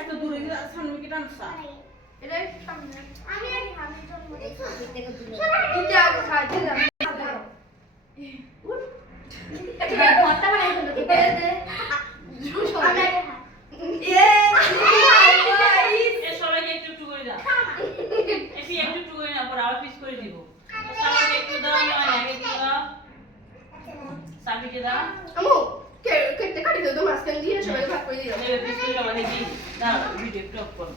এত দূরে সামনে কি টানছা এটা সামনে আমি জন্ম দিয়েছি তুই আগে খাইতে যা ঘরটা বানিয়ে ফেললো তো দে আমি সবাইকে একটু একটু করে দাও একটু একটু করে না পর আবার পিস করে দিব সবাইকে একটু দাও নয় আগে দাও সাবিকে দাও আমু কেটে কাটি দাও তো মাঝখান দিয়ে সবাই ভাগ করে দিও পিস করে দাও দেখি দাও ভিডিও একটু অফ করো